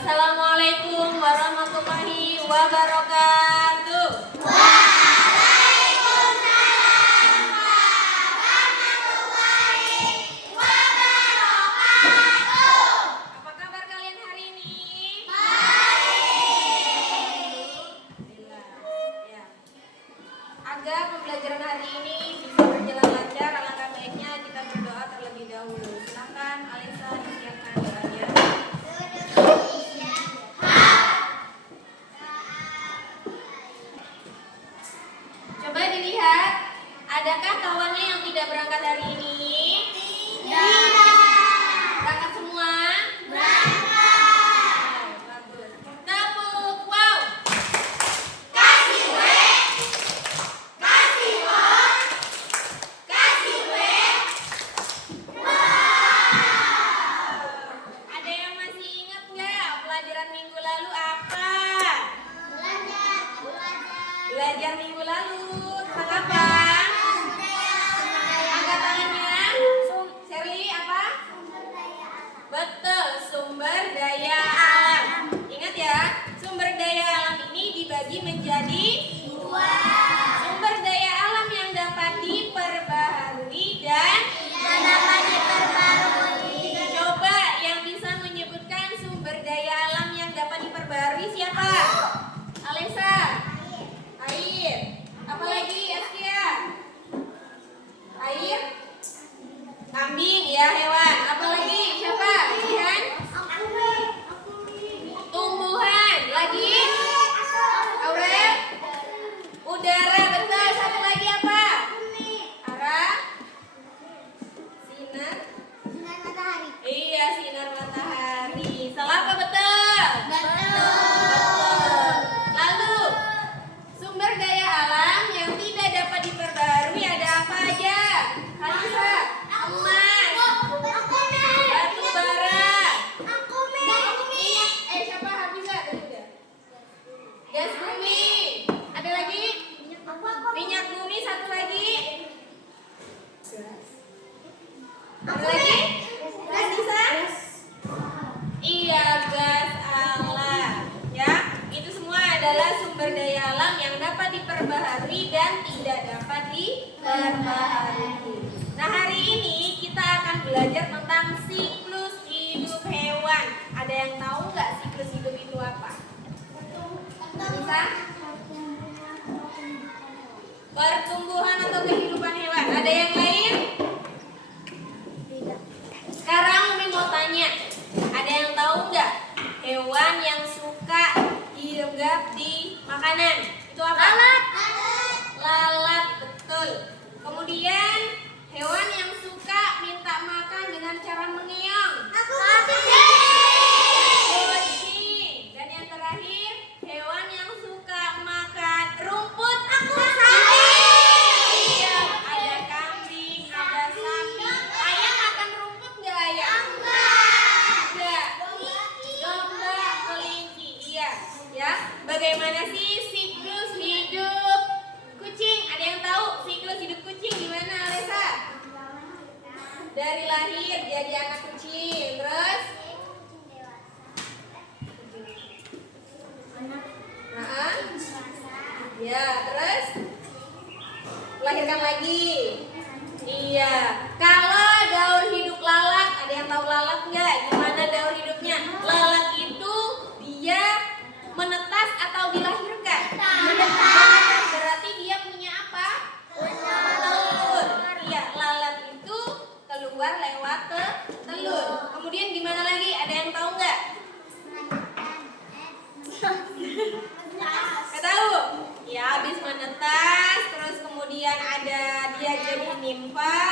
Assalamualaikum warahmatullahi wabarakatuh. Waalaikumsalam warahmatullahi wabarakatuh. Apa kabar kalian hari ini? Baik. Alhamdulillah. Ya. Agar pembelajaran hari ini bisa berjalan lancar, alangkah baiknya kita berdoa terlebih dahulu. Silakan Alisa disiapkan doanya. Coba dilihat, adakah kawannya yang tidak berangkat hari ini? Berangkat semua? Bagus. Tepuk wow. Kasih W, kasih O, kasih W. Ada yang masih ingat nggak pelajaran minggu lalu apa? Belajar minggu lalu tentang apa? Angkat tangannya. Shirley apa? Betul, sumber daya alam. Ingat ya, sumber daya alam ini dibagi menjadi dua. Sumber daya alam yang dapat diperbaharui dan dapat diperbarui. coba yang bisa menyebutkan sumber daya alam yang dapat diperbaharui siapa? Alisa. Air. Apalagi Askia? Air. Kambing ya, hewan. Apalagi siapa? Jihan. Tumbuhan. Lagi? Aurel. Udara, betul. Satu lagi apa? Ara. Sinar. Iya, sinar matahari. Salah apa betul? Betul. Lalu, sumber daya alam yang tidak dapat diperbarui ada apa aja? Halisa. Emas. Batu bara. Siapa Hafiza? Tadi udah. Gas bumi. Ada lagi? Minyak bumi. Satu lagi. Ada lagi? Gas bisa? Iya, gas alam. Ya, itu semua adalah sumber daya alam yang dapat diperbaharui dan tidak dapat diperbaharui. Nah, hari ini kita akan belajar tentang siklus hidup hewan. Ada yang tahu nggak siklus hidup itu apa? Bisa? Pertumbuhan atau kehidupan hewan. Ada yang lain? Sekarang Umi mau tanya, ada yang tahu nggak hewan yang suka hinggap di makanan? Itu apa? Lalat, betul. Kemudian hewan yang suka minta makan dengan cara mengeong. Kucing. Dan yang terakhir, hewan yang suka makan rumput. Iya, ada kambing, ada sapi. Ayam makan rumput nggak ayam? Enggak. Domba, kelinci. Iya, ya. Bagaimana sih siklus hidup kucing? Ada yang tahu siklus hidup kucing gimana, Alisa? Dari lahir jadi anak kucing, terus? Nah, ya, terus? Melahirkan lagi. Iya. Kalau daur hidup lalat, ada yang tahu lalat nggak? Gimana daur hidupnya? Lalat itu dia menetas atau dilahirkan? Menetas. Berarti dia punya apa? Telur. Iya, lalat itu keluar lewat telur. Kemudian gimana lagi? Ada yang tahu nggak? Nggak tahu? Ya, habis menetas, terus kemudian ada dia jadi nimfa,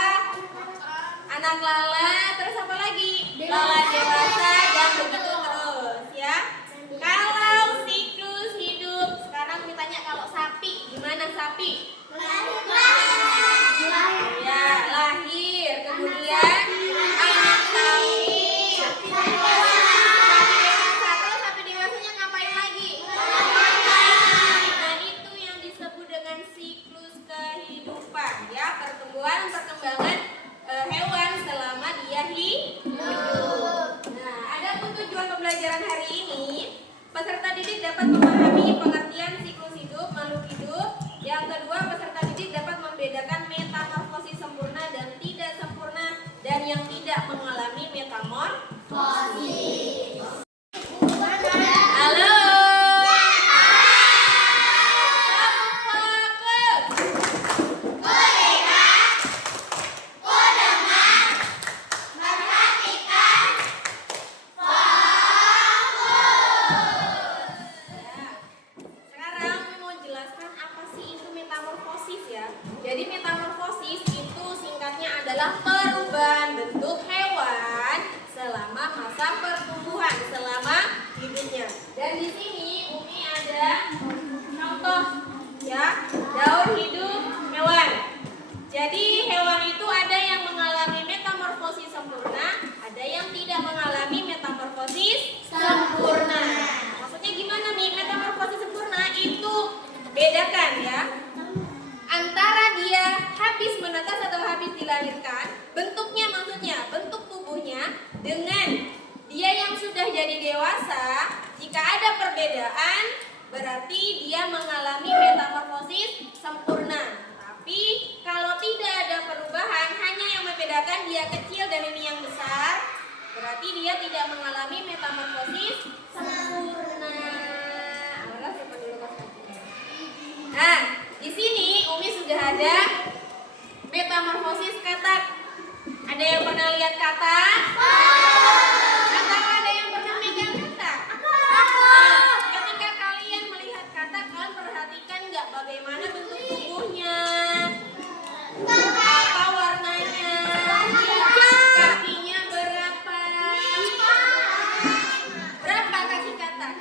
anak lalat, terus apa lagi? Lalat dewasa dan begitu terus, ya. Kalau siklus hidup, sekarang ditanya kalau sapi, gimana sapi? Ya, lahir, kemudian anak sapi. Sapi dewasanya ngapain lagi? Nah, itu yang disebut dengan siklus kehidupan, ya, pertumbuhan perkembangan hewan selama pembelajaran hari ini, peserta didik dapat memahami pengertian siklus hidup, makhluk hidup. Yang kedua, peserta didik dapat membedakan metamorfosis sempurna dan tidak sempurna dan yang tidak mengalami metamorfosis. Halo. Jadi metamorfosis itu singkatnya adalah perubahan bentuk hewan selama masa pertumbuhan, selama hidupnya. Dan di sini Umi ada contoh ya, daur hidup hewan. Jadi hewan itu ada yang mengalami metamorfosis sempurna, ada yang tidak mengalami metamorfosis sempurna. Maksudnya gimana nih metamorfosis sempurna? Itu bedakan ya. Antara dia habis menetas atau habis dilahirkan, bentuknya maksudnya, bentuk tubuhnya dengan dia yang sudah jadi dewasa, jika ada perbedaan, berarti dia mengalami metamorfosis sempurna. Tapi kalau tidak ada perubahan, hanya yang membedakan dia kecil dan ini yang besar, berarti dia tidak mengalami metamorfosis sempurna. Nah, di sini Umi sudah ada metamorfosis katak. Ada yang pernah lihat katak? Atau ada yang pernah megang katak? Nah, ketika kalian melihat katak, kalian perhatikan nggak bagaimana bentuk tubuhnya? Apa warnanya? Kakinya berapa? Berapa kaki katak?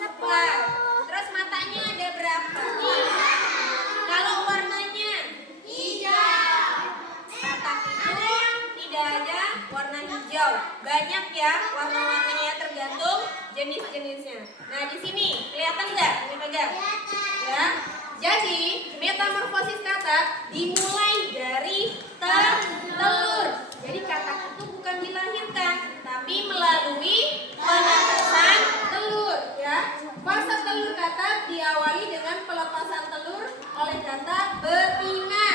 10. Terus matanya ada berapa? Kalau warnanya hijau, katak itu tidak ada warna hijau. Banyak ya warna-warnanya, tergantung jenis-jenisnya. Nah di sini kelihatan nggak? Ini pegang. Ya. Jadi metamorfosis katak dimulai dari telur. Jadi katak itu bukan dilahirkan, tapi melalui penetasan telur. Ya. Fase telur katak diawali dengan pelepasan telur oleh katak betina.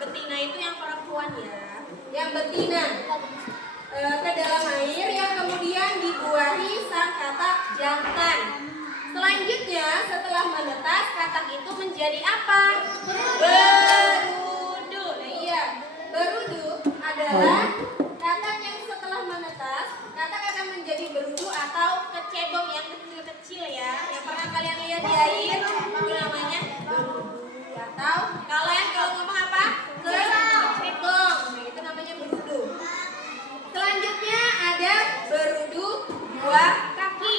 Betina itu yang perempuan ya, yang betina ke dalam air yang kemudian dibuahi sang katak jantan. Selanjutnya setelah menetas, katak itu menjadi apa? Berudu. Nah iya, berudu adalah katak yang setelah menetas, katak akan menjadi berudu atau kecebong yang kecil-kecil ya. Yang pernah kalian lihat di air, itu namanya berudu. Atau kalian kalau ngomong apa? Kecebong. Nah, itu namanya berudu. Selanjutnya ada berudu dua kaki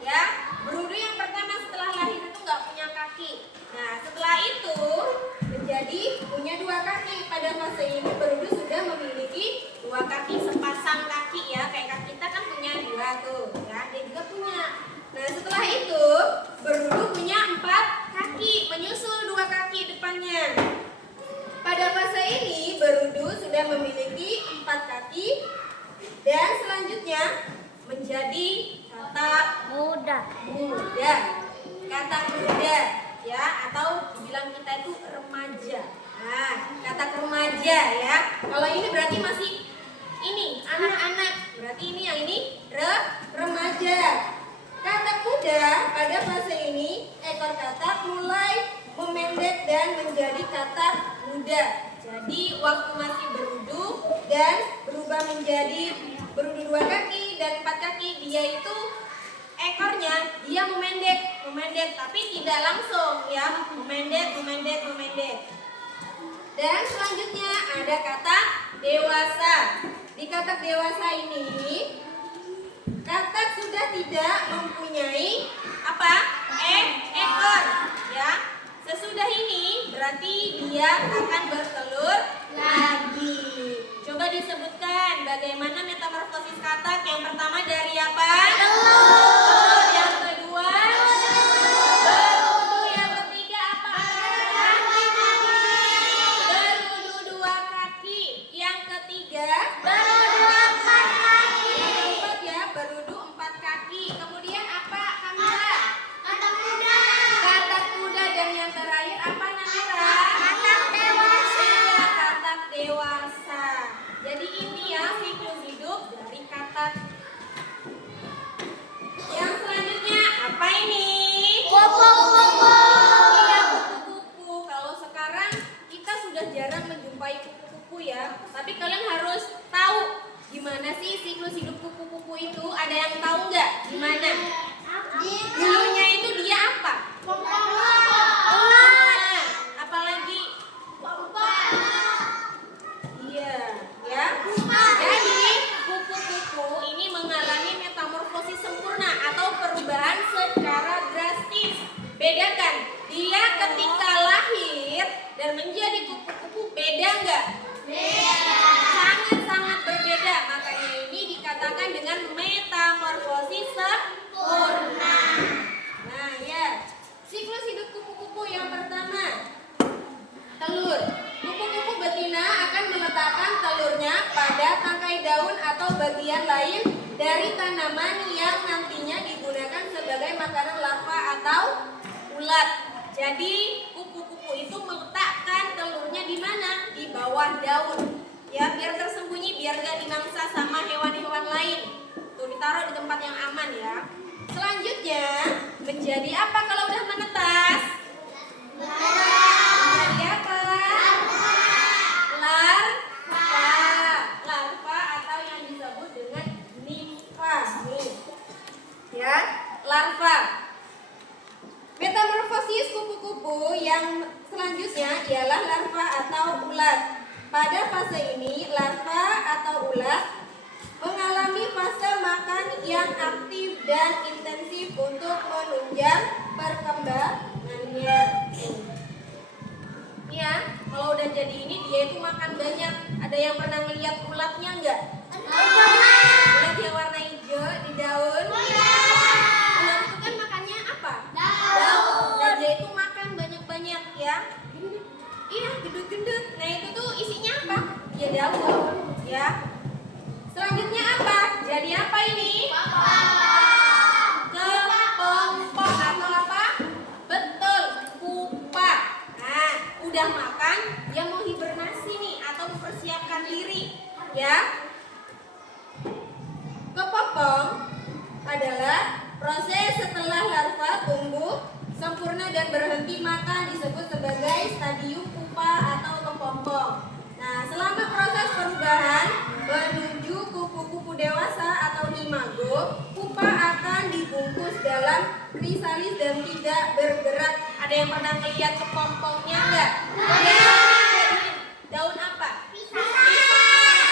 ya. Berudu yang pertama setelah lahir itu nggak punya kaki. Nah setelah itu menjadi punya dua kaki. Pada fase ini berudu sudah memiliki dua kaki, sepasang kaki ya. Kayak kaki kita kan punya dua tuh ya. Dia juga punya. Nah setelah itu berudu punya 4 kaki, menyusul dua kaki depannya. Pada fase ini berudu sudah memiliki 4 kaki dan selanjutnya menjadi katak muda. Katak muda ya, atau dibilang kita itu remaja. Nah, katak remaja ya. Kalau ini berarti masih ini anak-anak. Berarti ini yang ini remaja. Katak muda pada fase ini ekor katak mulai memendek dan menjadi katak muda. Jadi waktu masih berudu dan berubah menjadi berudu 2 kaki dan 4 kaki, dia itu ekornya dia memendek tapi tidak langsung ya, memendek. Dan selanjutnya ada katak dewasa. Di katak dewasa ini katak sudah tidak mempunyai apa? Ekor ya. Sesudah ini berarti dia akan bertelur lagi. Coba disebutkan bagaimana metamorfosis katak. Yang pertama dari apa? Telur. Yang kedua berudu. Yang ketiga apa? Berudu 2 kaki. Yang ketiga berudu 4 gimana sih siklus hidup kupu-kupu itu? Ada yang tahu nggak? Gimana? Dulunya itu dia apa? Ular. Apalagi? Iya, ya. Jadi kupu-kupu ini mengalami metamorfosis sempurna atau perubahan secara drastis. Bedakan, dia ketika lahir dan menjadi kupu-kupu beda nggak? Sangat-sangat berbeda. Makanya ini dikatakan dengan metamorfosis sempurna. Nah ya, siklus hidup kupu-kupu yang pertama, telur. Kupu-kupu betina akan meletakkan telurnya pada tangkai daun atau bagian lain dari tanaman yang nantinya digunakan sebagai makanan larva atau ulat. Jadi kupu-kupu itu meletakkan telurnya di mana? Di bawah daun. Ya, biar tersembunyi, biar gak dimangsa sama hewan-hewan lain. Tuh ditaruh di tempat yang aman ya. Selanjutnya, menjadi apa kalau udah menetas? Menjadi apa? Larva atau yang disebut dengan nimfa. Nih. Ya, larva. Metamorfosis kupu-kupu yang selanjutnya ialah larva atau ulat. Pada fase ini, larva atau ulat mengalami fase makan yang aktif dan intensif untuk menunjang perkembangannya. Ya, kalau udah jadi ini dia itu makan banyak. Ada yang pernah ngeliat ulatnya enggak? Ulat yang warna hijau di daun. Ulat itu kan makannya apa? Daun. Dan dia itu makan banyak-banyak ya. Iya, gendut-gendut. Nah itu tuh isinya apa? Ya daun. Ya. Selanjutnya apa? Jadi apa ini? Kepompong atau apa? Betul, pupa. Nah, udah makan, dia mau hibernasi nih atau mempersiapkan diri, ya. Kepompong adalah proses setelah larva tumbuh sempurna dan berhenti makan disebut sebagai stadium pupa atau kepompong. Nah, selama proses perubahan menuju kupu-kupu dewasa atau imago, pupa akan dibungkus dalam krisalis dan tidak bergerak. Ada yang pernah melihat kepompongnya enggak? Ya. Daun apa?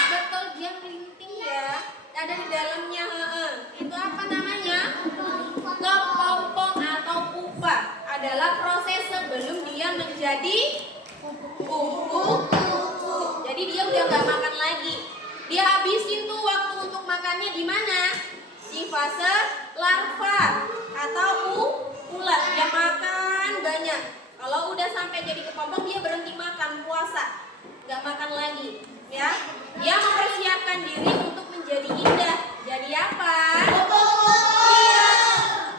Betul, dia melinting ya. Ada di dalamnya. Itu apa namanya? Kepompong atau pupa. Adalah proses sebelum dia menjadi kupu-kupu. Jadi dia udah nggak makan lagi. Dia habisin tuh waktu untuk makannya di mana? Di fase larva atau ulat. Dia makan banyak. Kalau udah sampai jadi kepompong dia berhenti makan, puasa, nggak makan lagi. Ya, dia mempersiapkan diri untuk menjadi indah. Jadi apa? Iya,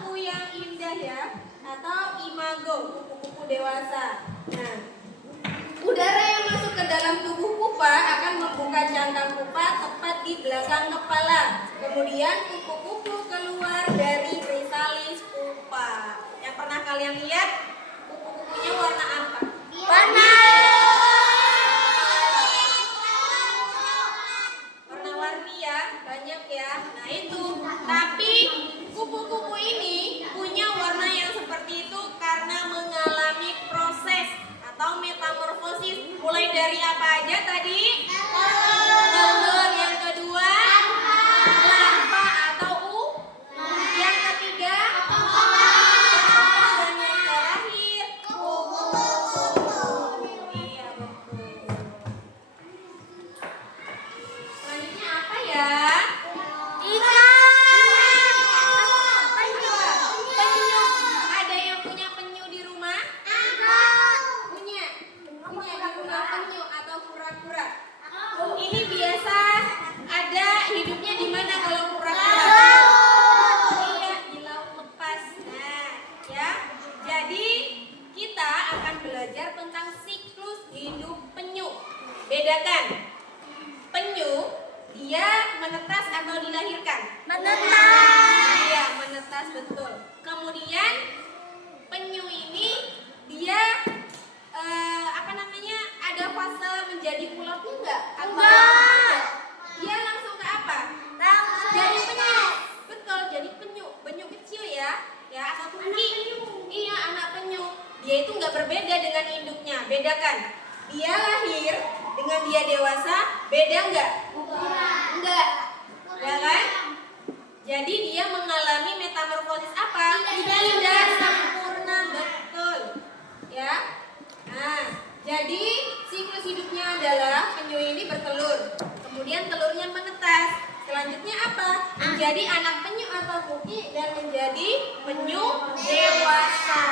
kupu yang indah ya, atau imago, kupu-kupu dewasa. Nah, udara yang masuk ke dalam tubuh pupa akan membuka cangkang pupa tepat di belakang kepala. Kemudian kupu-kupu keluar dari krisalis pupa. Yang pernah kalian lihat, kupu-kupunya warna apa? Warna-warni ya, banyak ya. Nah itu, tapi kupu-kupu ini punya warna yang seperti itu karena mengalami proses atau metamorfosis. Mulai dari apa aja tadi? Telur. Yang kedua, larva atau yang ketiga, dan yang terakhir, iya betul. Selanjutnya apa ya? Penyu. Ada yang punya penyu di rumah? Punya di rumah penyu atau kura-kura. Ini biasa ada hidupnya di mana kalau kura-kura? Iya, di laut lepas. Nah, ya. Jadi kita akan belajar tentang siklus hidup penyu. Bedakan. Penyu dia menetas atau dilahirkan? Iya, menetas betul. Kemudian penyu ini dia ada fase menjadi ulatnya enggak? Atau dia langsung ke apa? bedakan. Dia lahir dengan dia dewasa, beda enggak? Enggak. Ya kan? Jadi dia mengalami metamorfosis apa? Tidak sempurna, betul. Ya. Nah, jadi siklus hidupnya adalah penyu ini bertelur. Kemudian telurnya menetas. Selanjutnya apa? Menjadi anak penyu atau kuki dan menjadi penyu dewasa.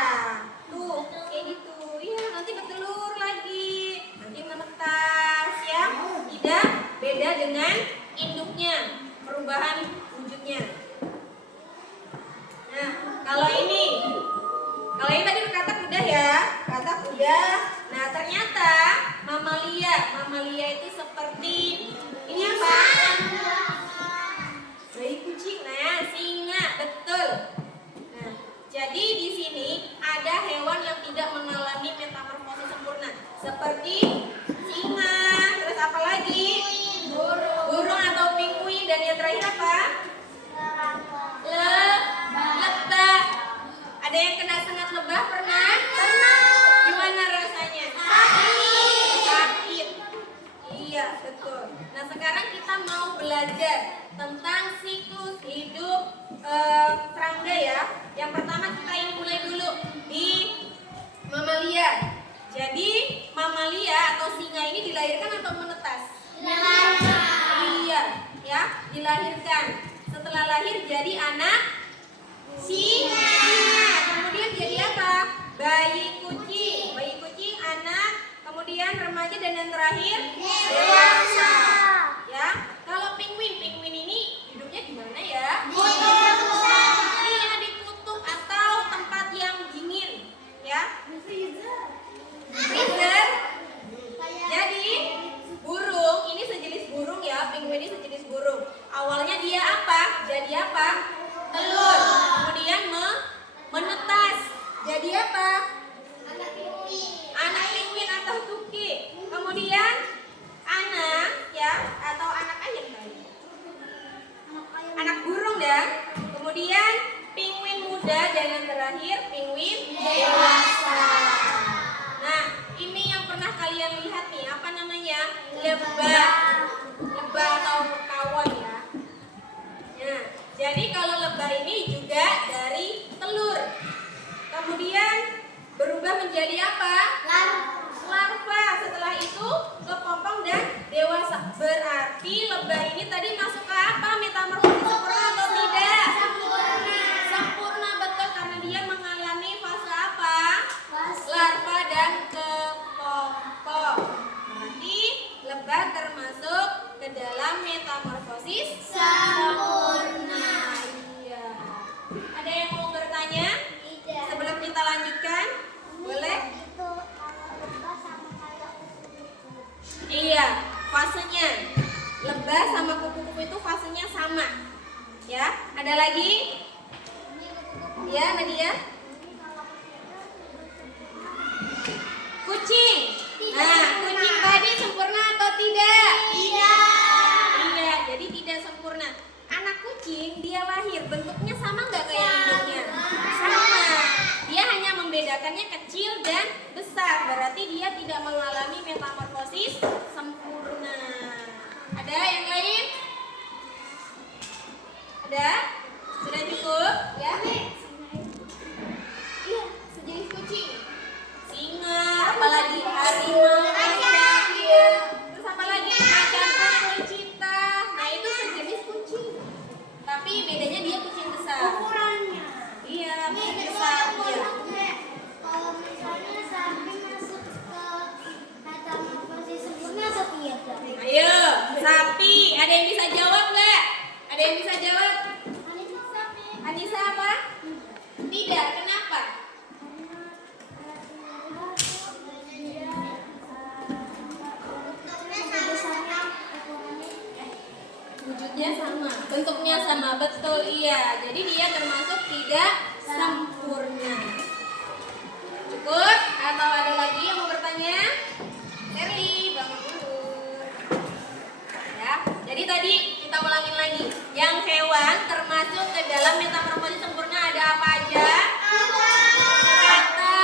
Tuh, kayak gitu. Iya, nanti bertelur lagi. Nanti menetas ya. Tidak beda dengan induknya. Perubahan wujudnya. Nah, kalau ini tadi berkata udah ya, kata udah. Nah, ternyata mamalia itu seperti ini apa? Bayi kucing. Nah, singa, betul. Nah, jadi di sini ada hewan yang tidak mengalami metamorfosis sempurna, seperti singa. Terus apa lagi? Burung atau penguin. Dan yang terakhir apa? Lebah. Ada yang kena sengat lebah pernah? Gimana rasanya? Sakit. Iya, betul. Nah, sekarang kita mau belajar tentang siklus hidup serangga ya. Yang pertama kita ini mulai dulu di mamalia. Jadi mamalia atau singa ini dilahirkan atau menetas? Iya, ya, dilahirkan. Setelah lahir jadi anak singa. Kemudian jadi apa? Bayi kucing, anak, kemudian remaja dan yang terakhir dewasa. Ya, kalau penguin ini hidupnya di mana ya? Iya, di kutub atau tempat yang dingin, ya. Freezer. Jadi burung ini sejenis burung ya, penguin ini sejenis burung. Awalnya dia apa? Jadi apa? Telur. Kemudian menetas. Jadi apa? Anak penguin atau tuki. Kemudian anak ya atau anak ayam tadi. Anak burung dan kemudian penguin muda dan yang terakhir penguin dewasa. Nah, ini yang pernah kalian lihat nih, apa namanya? Lebah atau kawan ya. Nah, jadi kalau lebah ini juga dari telur. Kemudian berubah menjadi apa? Larva. Setelah itu kepompong dan dewasa. Berarti lebah ini tadi masuk ke apa? Metamorfosis sempurna atau tidak? Sempurna, betul, karena dia mengalami fase apa? Larva dan kepompong. Berarti lebah termasuk ke dalam metamorfosis sempurna. Iya. Ada yang mau bertanya? Sebelum kita lanjutkan, boleh? Iya, fasenya lebah sama kupu-kupu itu fasenya sama. Ya, ada lagi? Ya, Nadia? Kucing. Nah, kucing tadi sempurna atau tidak? Iya, jadi tidak sempurna. Anak kucing dia lahir bentuknya sama nggak kayak induknya? Sama. Dia hanya membedakannya kecil dan besar. Berarti dia tidak mengalami metamorfosis sempurna. Ada yang lain? Ada? Sudah cukup? Ya? Iya, sejenis kucing. Singa, apalagi harimau, macan, iya. Terus apa lagi? Macan tutul, cita. Nah, itu sejenis kucing. Tapi bedanya dia kucing besar. Ukurannya. Iya, kucing besar. Iya. Kalau misalnya sapi masuk ke metamorfosis sempurna atau tidak? Ayo, sapi. Ada yang bisa jawab nggak? Ada yang bisa jawab? Anissa apa? Tidak. Kenapa? Wujudnya sama, bentuknya sama, betul, iya. Jadi dia termasuk tidak sempurna. Cukup? Atau ada lagi yang mau bertanya? Sherly, bangun dulu. Ya, jadi tadi kita ulangin lagi. Yang hewan termasuk ke dalam metamorfosis sempurna ada apa aja? Kata.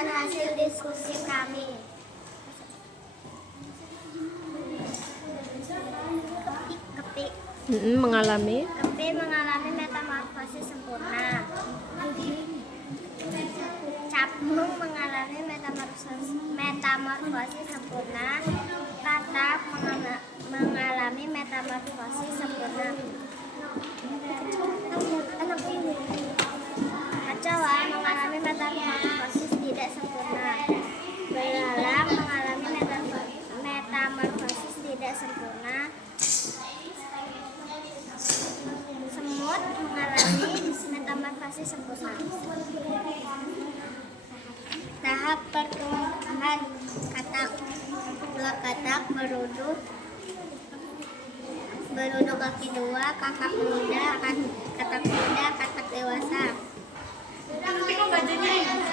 Berdasarkan hasil diskusi kami, Mengalami Kepi mengalami metamorfosis sempurna. Capung mengalami metamorfosis sempurna. Katak mengalami metamorfosis sempurna. Kecoa mengalami metamorfosis tidak sempurna. Belalang mengalami metamorfosis tidak sempurna. Semut mengalami metamorfosis sempurna. Tahap pertumbuhan katak. Dua katak berudu kaki dua, katak muda, katak dewasa.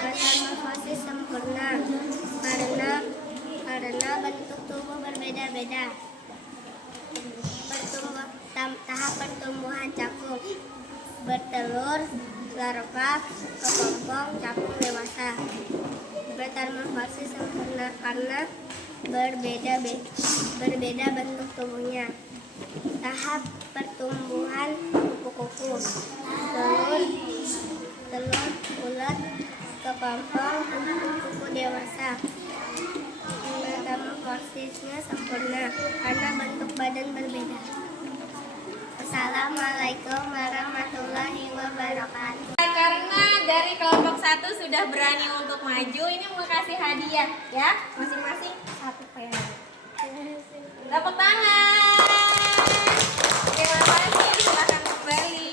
Metamorfosis sempurna karena bentuk tubuh berbeda-beda. Tahap pertumbuhan capung. Bertelur, larva, kepompong, capung dewasa. Metamorfosis sempurna karena berbeda bentuk tubuhnya. Tahap pertumbuhan kupu-kupu. Telur, ulat, kepompong, kupu dewasa. Metamorfosisnya sempurna karena bentuk badan berbeda. Assalamualaikum warahmatullahi wabarakatuh. Karena dari kelompok 1 sudah berani untuk maju, ini mau kasih hadiah ya, masing-masing 1 pena. Tepuk tangan. Terima kasih, silakan kembali.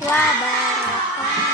wabarakatuh.